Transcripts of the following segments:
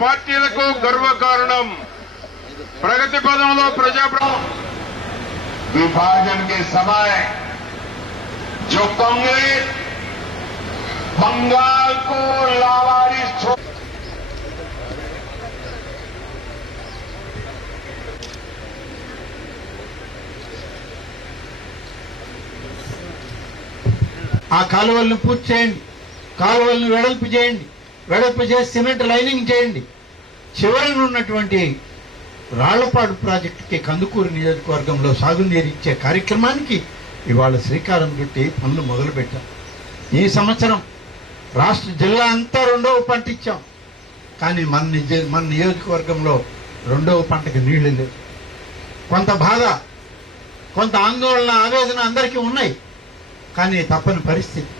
పార్టీలకు గర్వకారణం. ప్రగతి పదంలో विभाजन के समय जो कांग्रेस बंगाल को लावारिस छोड़ ఆ కాలువలను పూర్తి చేయండి, కాలువలను వెడల్పు చేయండి, వెడల్పు చేసి సిమెంట్ లైనింగ్ చేయండి. చివరన ఉన్నటువంటి రాళ్లపాడు ప్రాజెక్టుకి కందుకూరు నియోజకవర్గంలో సాగునీరు ఇచ్చే కార్యక్రమానికి ఇవాళ శ్రీకారం చుట్టి పనులు మొదలుపెట్టాం. ఈ సంవత్సరం రాష్ట్ర జిల్లా అంతా రెండవ పంట ఇచ్చాం. కానీ మన నియోజకవర్గంలో రెండవ పంటకి నీళ్లు లేవు. కొంత బాధ, కొంత ఆందోళన, ఆవేదన అందరికీ ఉన్నాయి. కానీ తప్పని పరిస్థితి.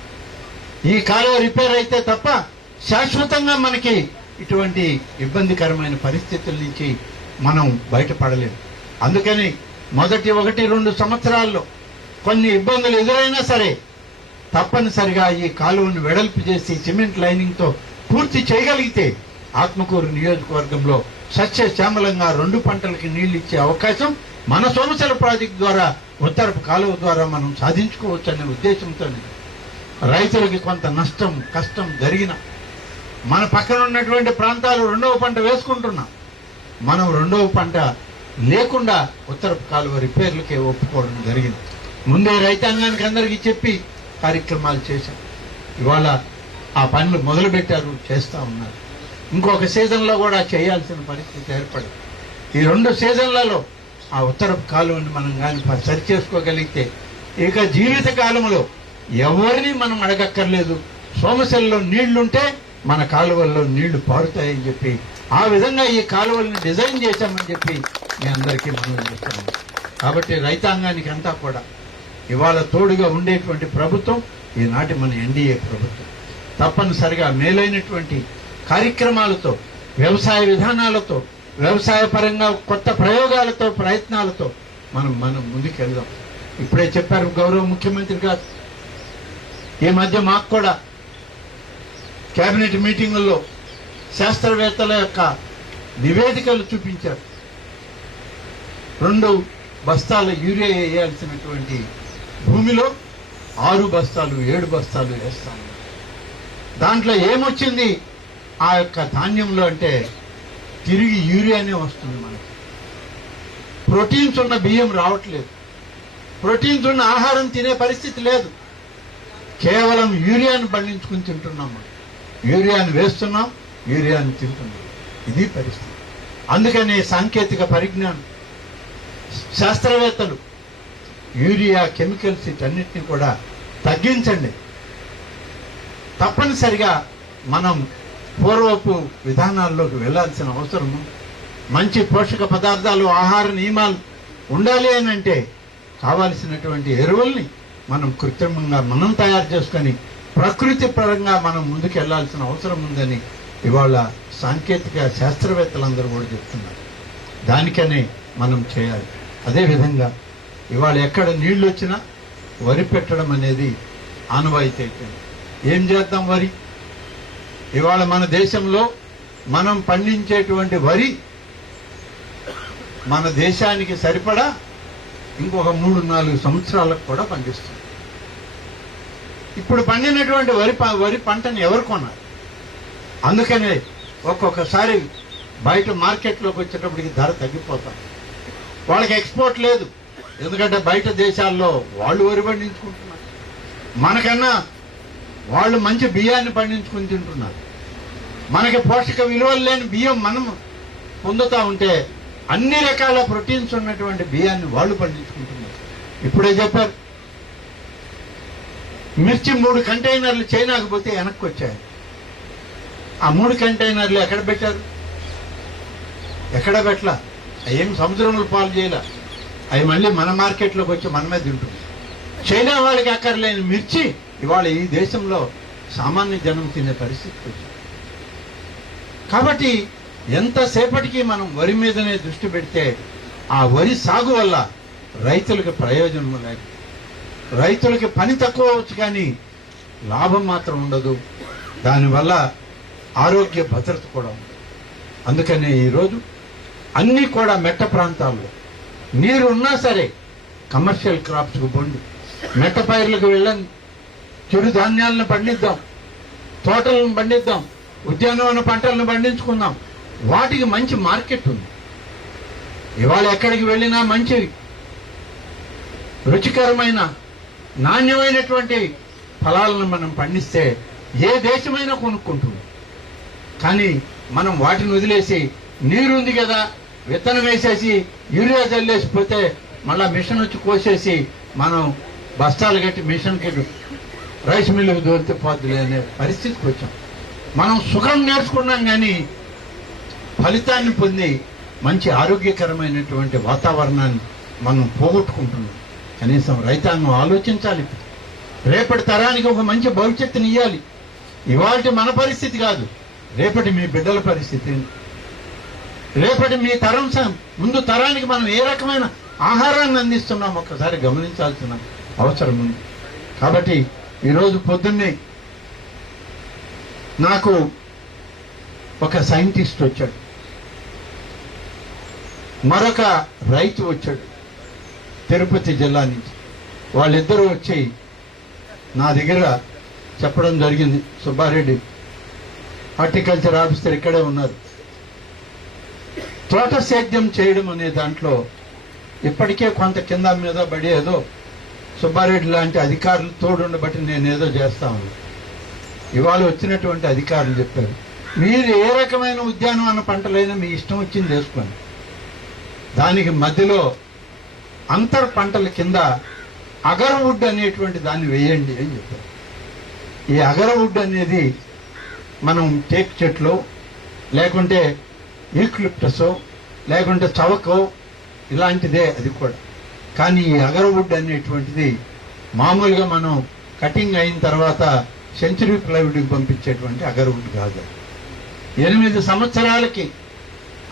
ఈ కాలువ రిపేర్ అయితే తప్ప శాశ్వతంగా మనకి ఇటువంటి ఇబ్బందికరమైన పరిస్థితుల నుంచి మనం బయటపడలేము. అందుకని మొదటి 1-2 సంవత్సరాల్లో కొన్ని ఇబ్బందులు ఎదురైనా సరే తప్పనిసరిగా ఈ కాలువను వెడల్పు చేసి సిమెంట్ లైనింగ్తో పూర్తి చేయగలిగితే ఆత్మకూరు నియోజకవర్గంలో సస్యశ్యామలంగా 2 పంటలకి నీళ్లు ఇచ్చే అవకాశం మన సోమశిల ప్రాజెక్టు ద్వారా, ఉత్తరపు కాలువ ద్వారా మనం సాధించుకోవచ్చు అనే ఉద్దేశంతో రైతులకి కొంత నష్టం, కష్టం జరిగిన మన పక్కన ఉన్నటువంటి ప్రాంతాలు రెండవ పంట వేసుకుంటున్నాం. మనం రెండవ పంట లేకుండా ఉత్తరపు కాలువ రిపేర్లకే ఒప్పుకోవడం జరిగింది. ముందే రైతాంగానికి అందరికీ చెప్పి కార్యక్రమాలు చేశాం. ఇవాళ ఆ పనులు మొదలుపెట్టారు, చేస్తూ ఉన్నారు. ఇంకొక సీజన్లో కూడా చేయాల్సిన పరిస్థితి ఏర్పడింది. ఈ 2 సీజన్లలో ఆ ఉత్తరపు కాలువని మనం కానీ సరి చేసుకోగలిగితే ఇక జీవిత కాలంలో ఎవరిని మనం అడగక్కర్లేదు. సోమశిలలో నీళ్లుంటే మన కాలువల్లో నీళ్లు పారుతాయని చెప్పి ఆ విధంగా ఈ కాలువల్ని డిజైన్ చేశామని చెప్పి మీ అందరికీ మనం చేస్తున్నాం. కాబట్టి రైతాంగానికి అంతా కూడా ఇవాళ తోడుగా ఉండేటువంటి ప్రభుత్వం ఈనాటి మన ఎన్డీఏ ప్రభుత్వం. తప్పనిసరిగా మేలైనటువంటి కార్యక్రమాలతో, వ్యవసాయ విధానాలతో, వ్యవసాయ పరంగా కొత్త ప్రయోగాలతో, ప్రయత్నాలతో మనం ముందుకెళ్దాం. ఇప్పుడే చెప్పారు గౌరవ ముఖ్యమంత్రి గారు. ఈ మధ్య మాకు కూడా కేబినెట్ మీటింగుల్లో శాస్త్రవేత్తల యొక్క నివేదికలు చూపించారు. 2 బస్తాల యూరియా వేయాల్సినటువంటి భూమిలో 6 బస్తాలు 7 బస్తాలు వేస్తాం. దాంట్లో ఏమొచ్చింది ఆ యొక్క ధాన్యంలో అంటే తిరిగి యూరియానే వస్తుంది. మనకి ప్రోటీన్స్ ఉన్న బియ్యం రావట్లేదు, ప్రోటీన్స్ ఉన్న ఆహారం తినే పరిస్థితి లేదు. కేవలం యూరియాను పండించుకుని తింటున్నాం. మనం యూరియాను వేస్తున్నాం, యూరియాను తింటున్నాం. ఇది పరిస్థితి. అందుకనే సాంకేతిక పరిజ్ఞానం, శాస్త్రవేత్తలు యూరియా, కెమికల్స్ వీటన్నిటిని కూడా తగ్గించండి. తప్పనిసరిగా మనం పూర్వపు విధానాల్లోకి వెళ్లాల్సిన అవసరం. మంచి పోషక పదార్థాలు, ఆహార నియమాలు ఉండాలి అని అంటే కావాల్సినటువంటి ఎరువుల్ని మనం కృత్రిమంగా మనం తయారు చేసుకొని ప్రకృతి పరంగా మనం ముందుకు వెళ్లాల్సిన అవసరం ఉందని ఇవాళ సాంకేతిక శాస్త్రవేత్తలందరూ కూడా చెప్తున్నారు. దానికనే మనం చేయాలి. అదేవిధంగా ఇవాళ ఎక్కడ నీళ్లు వచ్చినా వరి పెట్టడం అనేది ఆనవాయితీ అయిపోయింది. ఏం చేద్దాం? వరి ఇవాళ మన దేశంలో మనం పండించేటువంటి వరి మన దేశానికి సరిపడా ఇంకొక 3-4 సంవత్సరాలకు కూడా పండిస్తుంది. ఇప్పుడు పండినటువంటి వరి పంటను ఎవరు కొన్నారు? అందుకనే ఒక్కొక్కసారి బయట మార్కెట్లోకి వచ్చేటప్పటికి ధర తగ్గిపోతాం. వాళ్ళకి ఎక్స్పోర్ట్ లేదు, ఎందుకంటే బయట దేశాల్లో వాళ్ళు వరి పండించుకుంటున్నారు. మనకన్నా వాళ్ళు మంచి బియ్యాన్ని పండించుకుని తింటున్నారు. మనకి పోషక విలువలు లేని బియ్యం మనం పొందుతూ ఉంటే అన్ని రకాల ప్రోటీన్స్ ఉన్నటువంటి బియ్యాన్ని వాళ్ళు పండించుకుంటున్నారు. ఇప్పుడే చెప్పారు, మిర్చి 3 కంటైనర్లు చైనాకు పోతే వెనక్కి వచ్చాయి. ఆ 3 కంటైనర్లు ఎక్కడ పెట్టారు? ఎక్కడ పెట్టలా. ఏం సముద్రంలో పాలు చేయలే. అవి మళ్ళీ మన మార్కెట్లోకి వచ్చి మనమే తింటుంది. చైనా వాళ్ళకి అక్కర్లేని మిర్చి ఇవాళ ఈ దేశంలో సామాన్య జనం తినే పరిస్థితి వచ్చింది. కాబట్టి ఎంతసేపటికి మనం వరి మీదనే దృష్టి పెడితే ఆ వరి సాగు వల్ల రైతులకు ప్రయోజనం లేదు. రైతులకి పని తక్కువ అవచ్చు కానీ లాభం మాత్రం ఉండదు. దానివల్ల ఆరోగ్య భద్రత కూడా ఉంది. అందుకనే ఈరోజు అన్నీ కూడా మెట్ట ప్రాంతాల్లో నీరు ఉన్నా సరే కమర్షియల్ క్రాప్స్కు పోండి, మెట్ట పైర్లకు వెళ్ళండి, చిరు ధాన్యాలను పండిద్దాం, తోటలను పండిద్దాం, ఉద్యానవన పంటలను పండించుకుందాం. వాటికి మంచి మార్కెట్ ఉంది. ఇవాళ ఎక్కడికి వెళ్ళినా మంచి రుచికరమైన నాణ్యమైనటువంటి ఫలాలను మనం పండిస్తే ఏ దేశమైనా కొనుక్కుంటుంది. కానీ మనం వాటిని వదిలేసి నీరుంది కదా విత్తనం వేసేసి యూరియా చల్లేసిపోతే మళ్ళా మిషన్ వచ్చి కోసేసి మనం బస్తాలు కట్టి మిషన్ కట్టి రైస్ మిల్లుకు దొరికితే పోద్దులే అనే పరిస్థితికి వచ్చాం. మనం సుఖం నేర్చుకున్నాం కానీ ఫలితాన్ని పొంది మంచి ఆరోగ్యకరమైనటువంటి వాతావరణాన్ని మనం పోగొట్టుకుంటున్నాం. కనీసం రైతాంగం ఆలోచించాలి. రేపటి తరానికి ఒక మంచి భవిష్యత్తుని ఇవ్వాలి. ఇవాళ మన పరిస్థితి కాదు, రేపటి మీ బిడ్డల పరిస్థితి, రేపటి మీ తరం ముందు తరానికి మనం ఏ రకమైన ఆహారాన్ని అందిస్తున్నాం ఒక్కసారి గమనించాల్సిన అవసరం ఉంది. కాబట్టి ఈరోజు పొద్దున్నే నాకు ఒక సైంటిస్ట్ వచ్చాడు, మరొక రైతు వచ్చాడు తిరుపతి జిల్లా నుంచి. వాళ్ళిద్దరూ వచ్చి నా దగ్గర చెప్పడం జరిగింది. సుబ్బారెడ్డి హార్టికల్చర్ ఆఫీసర్ ఇక్కడే ఉన్నారు. తోట సేద్యం చేయడం అనే దాంట్లో ఇప్పటికే కొంత కింద మీద బడి ఏదో సుబ్బారెడ్డి లాంటి అధికారులు తోడుండబట్టి నేనేదో చేస్తాను. ఇవాళ వచ్చినటువంటి అధికారులు చెప్పారు, మీరు ఏ రకమైన ఉద్యానవన పంటలైనా మీ ఇష్టం వచ్చింది వేసుకోండి, దానికి మధ్యలో అంతర్ పంటల కింద అగరవుడ్ అనేటువంటి దాన్ని వేయండి అని చెప్పారు. ఈ అగరవుడ్ అనేది మనం టేక్ చెట్లు లేకుంటే యూక్లిప్టసో లేకుంటే చవకో ఇలాంటిదే అది కూడా. కానీ ఈ అగరవుడ్ అనేటువంటిది మామూలుగా మనం కటింగ్ అయిన తర్వాత సెంచరీ ప్లైవుడ్కి పంపించేటువంటి అగరవుడ్ కాదు. 8 సంవత్సరాలకి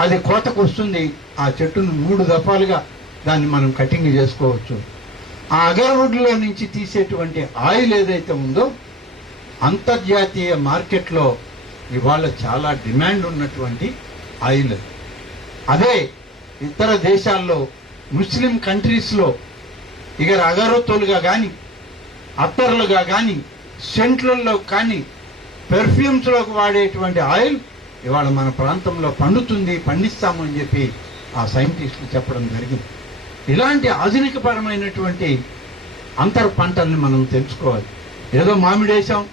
అది కోతకు వస్తుంది. ఆ చెట్టును 3 దఫాలుగా దాన్ని మనం కటింగ్ చేసుకోవచ్చు. ఆ అగరవుడ్లో నుంచి తీసేటువంటి ఆయిల్ ఏదైతే ఉందో అంతర్జాతీయ మార్కెట్లో ఇవాళ చాలా డిమాండ్ ఉన్నటువంటి ఆయిల్. అదే ఇతర దేశాల్లో ముస్లిం కంట్రీస్లో ఇక అగరొత్తులుగా కానీ అత్తర్లుగా కానీ సెంట్లలో కానీ పెర్ఫ్యూమ్స్లోకి వాడేటువంటి ఆయిల్ ఇవాళ మన ప్రాంతంలో పండిస్తాము అని చెప్పి ఆ సైంటిస్టులు చెప్పడం జరిగింది. ఇలాంటి ఆధునికపరమైనటువంటి అంతర్ పంటల్ని మనం తెలుసుకోవాలి. ఏదో మామిడి వేసాం,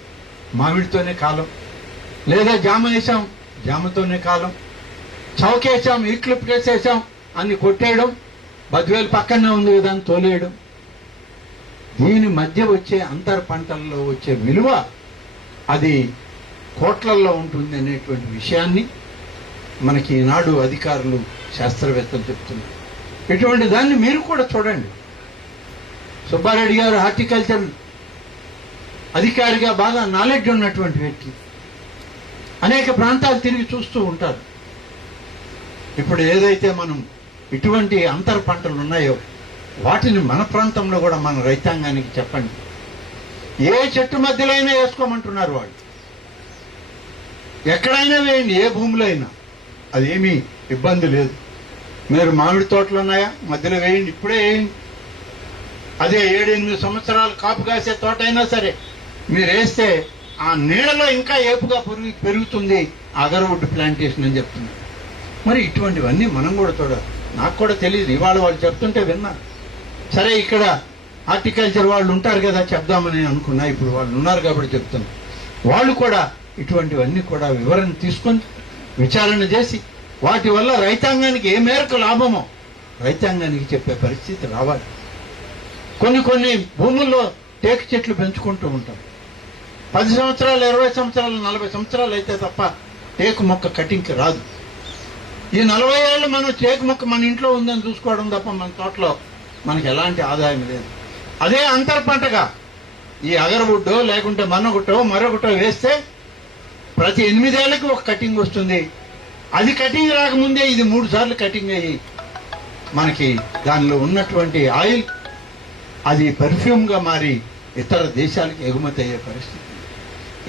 మామిడితోనే కాలం, లేదా జామ వేసాం, జామతోనే కాలం, చౌకేసాం, యూక్లిప్టస్ వేసాం అన్ని కొట్టేయడం, బద్వేలు పక్కనే ఉంది కదా అని తోలేయడం. దీని మధ్య వచ్చే అంతర్ పంటల్లో వచ్చే విలువ అది కోట్లల్లో ఉంటుంది అనేటువంటి విషయాన్ని మనకి ఈనాడు అధికారులు శాస్త్రవేత్తలు చెప్తున్నారు. ఇటువంటి దాన్ని మీరు కూడా చూడండి. సుబ్బారెడ్డి గారు హార్టికల్చర్ అధికారిగా బాగా నాలెడ్జ్ ఉన్నటువంటి వ్యక్తి, అనేక ప్రాంతాలు తిరిగి చూస్తూ ఉంటారు. ఇప్పుడు ఏదైతే మనం ఇటువంటి అంతర్ పంటలు ఉన్నాయో వాటిని మన ప్రాంతంలో కూడా మన రైతాంగానికి చెప్పండి. ఏ చెట్టు మధ్యలో అయినా వేసుకోమంటున్నారు వాళ్ళు, ఎక్కడైనా వేయండి, ఏ భూమిలో అయినా, అదేమీ ఇబ్బంది లేదు. మీరు మామిడి తోటలు ఉన్నాయా, మధ్యలో వేయండి, ఇప్పుడే వేయండి. అదే 7-8 సంవత్సరాలు కాపు కాసే తోట అయినా సరే మీరు వేస్తే ఆ నీడలో ఇంకా ఏపుగా పెరుగుతుంది అగరవుడ్ ప్లాంటేషన్ అని చెప్తున్నారు. మరి ఇటువంటివన్నీ మనం కూడా చూడాలి. నాకు కూడా తెలియదు, ఇవాళ వాళ్ళు చెప్తుంటే విన్నా. సరే, ఇక్కడ హార్టికల్చర్ వాళ్ళు ఉంటారు కదా చెప్దామని అనుకున్నా. ఇప్పుడు వాళ్ళు ఉన్నారు కాబట్టి చెప్తున్నా. వాళ్ళు కూడా ఇటువంటివన్నీ కూడా వివరణ తీసుకొని విచారణ చేసి వాటి వల్ల రైతాంగానికి ఏ మేరకు లాభమో రైతాంగానికి చెప్పే పరిస్థితి రావాలి. కొన్ని భూముల్లో టేకు చెట్లు పెంచుకుంటూ ఉంటాం. 10 సంవత్సరాలు, 20 సంవత్సరాలు, 40 సంవత్సరాలు అయితే తప్ప టేకు మొక్క కటింగ్కి రాదు. ఈ 40 ఏళ్ళు మనం టేకు మొక్క మన ఇంట్లో ఉందని చూసుకోవడం తప్ప మన తోటలో మనకి ఎలాంటి ఆదాయం లేదు. అదే అంతర్ పంటగా ఈ అగరవుడ్డో లేకుంటే మరొకటో వేస్తే ప్రతి 8 ఏళ్ళకి ఒక కటింగ్ వస్తుంది. అది కటింగ్ రాకముందే ఇది 3 సార్లు కటింగ్ అయ్యి మనకి దానిలో ఉన్నటువంటి ఆయిల్ అది పర్ఫ్యూమ్గా మారి ఇతర దేశాలకు ఎగుమతి అయ్యే పరిస్థితి.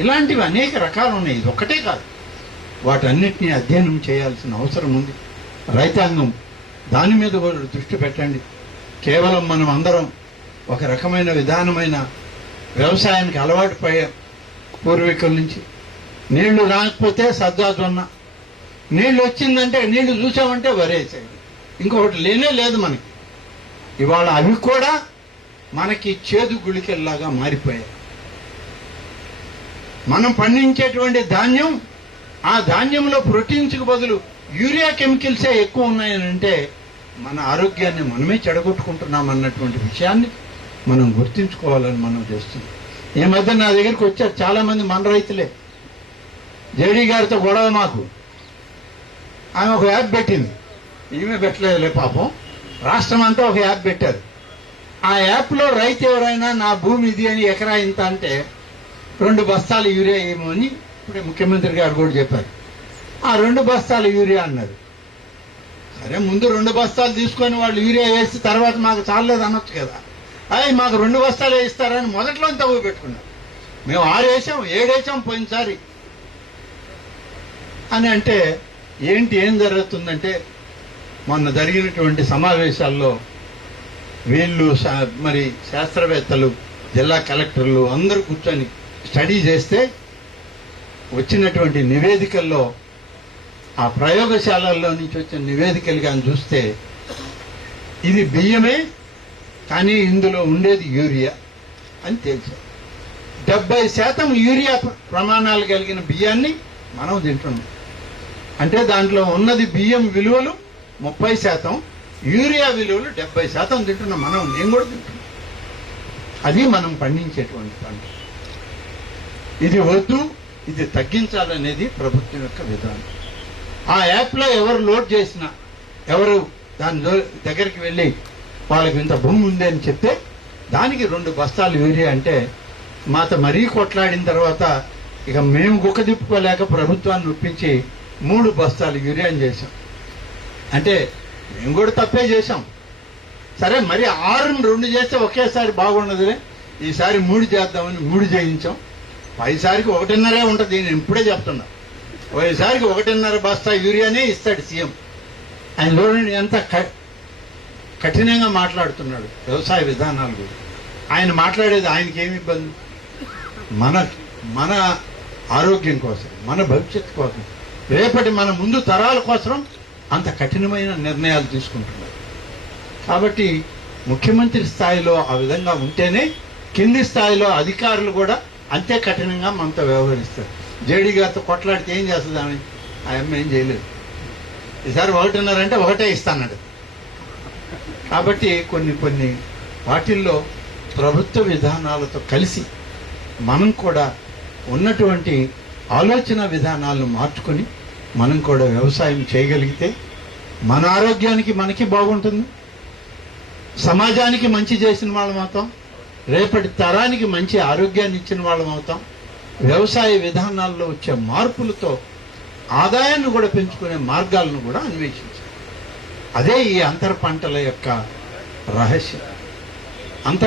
ఇలాంటివి అనేక రకాలు ఉన్నాయి, ఇది ఒక్కటే కాదు. వాటన్నిటినీ అధ్యయనం చేయాల్సిన అవసరం ఉంది. రైతాంగం దాని మీద కూడా దృష్టి పెట్టండి. కేవలం మనం అందరం ఒక రకమైన విధానమైన వ్యవసాయానికి అలవాటు పోయాం పూర్వీకుల నుంచి. నీళ్లు రాకపోతే సద్దా జొన్న, నీళ్లు వచ్చిందంటే నీళ్లు చూసామంటే వరేసేది, ఇంకొకటి లేనే లేదు మనకి. ఇవాళ అవి కూడా మనకి చేదు గుళికల్లాగా మారిపోయాయి. మనం పండించేటువంటి ధాన్యం, ఆ ధాన్యంలో ప్రోటీన్స్కి బదులు యూరియా కెమికల్సే ఎక్కువ ఉన్నాయనంటే మన ఆరోగ్యాన్ని మనమే చెడగొట్టుకుంటున్నాం అన్నటువంటి విషయాన్ని మనం గుర్తించుకోవాలని మనం చేస్తున్నాం. ఈ మధ్య నా దగ్గరికి వచ్చారు చాలా మంది మన రైతులే. జేడీ గారితో గొడవ మాకు. ఆమె ఒక యాప్ పెట్టింది, ఈమె పెట్టలేదులే పాపం, రాష్ట్రం అంతా ఒక యాప్ పెట్టారు. ఆ యాప్లో రైతు ఎవరైనా నా భూమి ఇది అని ఎకరా ఇంత అంటే 2 బస్తాలు యూరియా ఏమని ఇప్పుడే ముఖ్యమంత్రి గారు కూడా చెప్పారు. ఆ 2 బస్తాలు యూరియా అన్నారు. సరే, ముందు 2 బస్తాలు తీసుకొని వాళ్ళు యూరియా వేసి తర్వాత మాకు చాలలేదు అనొచ్చు కదా. అవి మాకు 2 బస్తాలు వేయిస్తారని మొదట్లో తవ్వు పెట్టుకున్నారు. మేము 6 వేసాం 7 వేసాం పోయినసారి అని అంటే ఏం జరుగుతుందంటే, మొన్న జరిగినటువంటి సమావేశాల్లో వీళ్ళు మరి శాస్త్రవేత్తలు, జిల్లా కలెక్టర్లు అందరూ కూర్చొని స్టడీ చేస్తే వచ్చినటువంటి నివేదికల్లో, ఆ ప్రయోగశాలల్లో నుంచి వచ్చిన నివేదికలు కానీ చూస్తే ఇది బియ్యమే కానీ ఇందులో ఉండేది యూరియా అని తెలుసు. 70% యూరియా ప్రమాణాలు కలిగిన బియ్యాన్ని మనం తింటున్నాం. అంటే దాంట్లో ఉన్నది బియ్యం విలువలు 30%, యూరియా విలువలు 70% తింటున్నాం మనం. నేను కూడా తింటున్నాం. అది మనం పండించేటువంటి పంట. ఇది వద్దు, ఇది తగ్గించాలనేది ప్రభుత్వం యొక్క విధానం. ఆ యాప్లో ఎవరు లోడ్ చేసినా, ఎవరు దాని దగ్గరికి వెళ్ళి వాళ్ళకి ఇంత భూమి ఉంది అని చెప్తే దానికి 2 బస్తాలు యూరియా అంటే మాత మరీ కొట్లాడిన తర్వాత ఇక మేము గుక్క తిప్పుకోలేక ప్రభుత్వాన్ని ఒప్పించి 3 బస్తాలు యూరియా అని చేశాం. అంటే మేము కూడా తప్పే చేశాం. సరే, మరి 6ని 2 చేస్తే ఒకేసారి బాగుండదులే, ఈసారి 3 చేద్దామని 3 చేయించాం. పైసారికి 1.5 ఉంటుంది. నేను ఇప్పుడే చెప్తున్నా, ఓసారికి 1.5 బస్తా యూరియానే ఇస్తాడు సీఎం. ఆయన చూడండి ఎంత కఠినంగా మాట్లాడుతున్నాడు వ్యవసాయ విధానాల గురించి. ఆయన మాట్లాడేది ఆయనకి ఏమి ఇబ్బంది? మన ఆరోగ్యం కోసం, మన భవిష్యత్తు కోసం, రేపటి మన ముందు తరాల కోసం అంత కఠినమైన నిర్ణయాలు తీసుకుంటున్నారు. కాబట్టి ముఖ్యమంత్రి స్థాయిలో ఆ విధంగా ఉంటేనే కింది స్థాయిలో అధికారులు కూడా అంతే కఠినంగా మనతో వ్యవహరిస్తారు. జేడీ గారితో కొట్లాడితే ఏం చేస్తుంది ఆమె? ఆ అమ్మ ఏం చేయలేదు. ఈసారి 1.5 అంటే 1 ఇస్తానడు. కాబట్టి కొన్ని వాటిల్లో ప్రభుత్వ విధానాలతో కలిసి మనం కూడా ఉన్నటువంటి ఆలోచన విధానాలను మార్చుకొని మనం కూడా వ్యవసాయం చేయగలిగితే మన ఆరోగ్యానికి మనకి బాగుంటుంది, సమాజానికి మంచి చేసిన వాళ్ళం అవుతాం, రేపటి తరానికి మంచి ఆరోగ్యాన్ని ఇచ్చిన వాళ్ళం అవుతాం. వ్యవసాయ విధానాల్లో వచ్చే మార్పులతో ఆదాయాన్ని కూడా పెంచుకునే మార్గాలను కూడా అన్వేషించాలి. అదే ఈ అంతర పంటల యొక్క రహస్యం. అంతర్